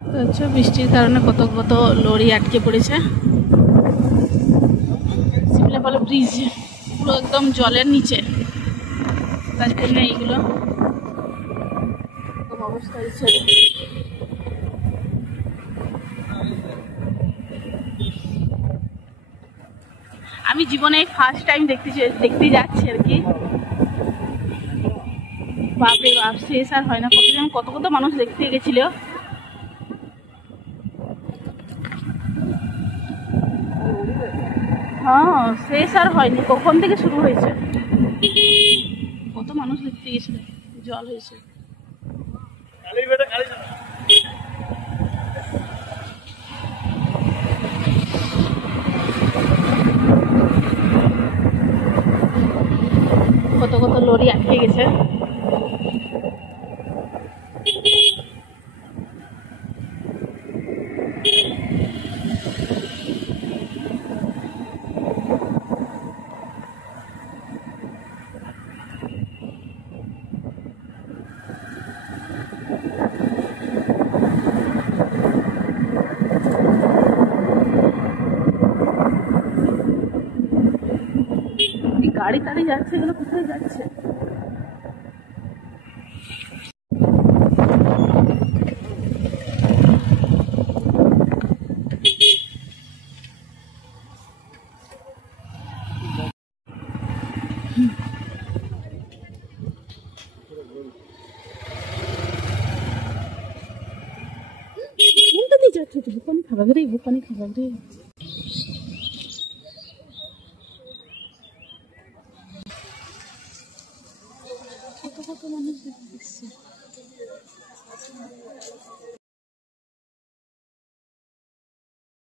আচ্ছা, বৃষ্টির কারণে কত কত লরি আটকে পড়েছে। সিমলাপাল ব্রিজ পুরো একদম জলের নিচে, তার জন্য এইগুলো অবস্থা হয়েছে। আমি জীবনে ফার্স্ট টাইম দেখতে যাচ্ছি আর কি। বাপরে বাপ, শেষ আর হয় না। কত কত মানুষ দেখতে গেছিল। হ্যাঁ, শেষ আর হয়নি, কখন থেকে শুরু হয়েছে। কত মানুষ দেখতে গেছিল, জল হয়েছে। কত কত লরি আটকে গেছে। গাড়ি টাড়ি যাচ্ছে, এগুলো কোথায় যাচ্ছে? কোনটা দিয়ে যাচ্ছে? বুকানি খাবার রে, বুকানি খাবার রে।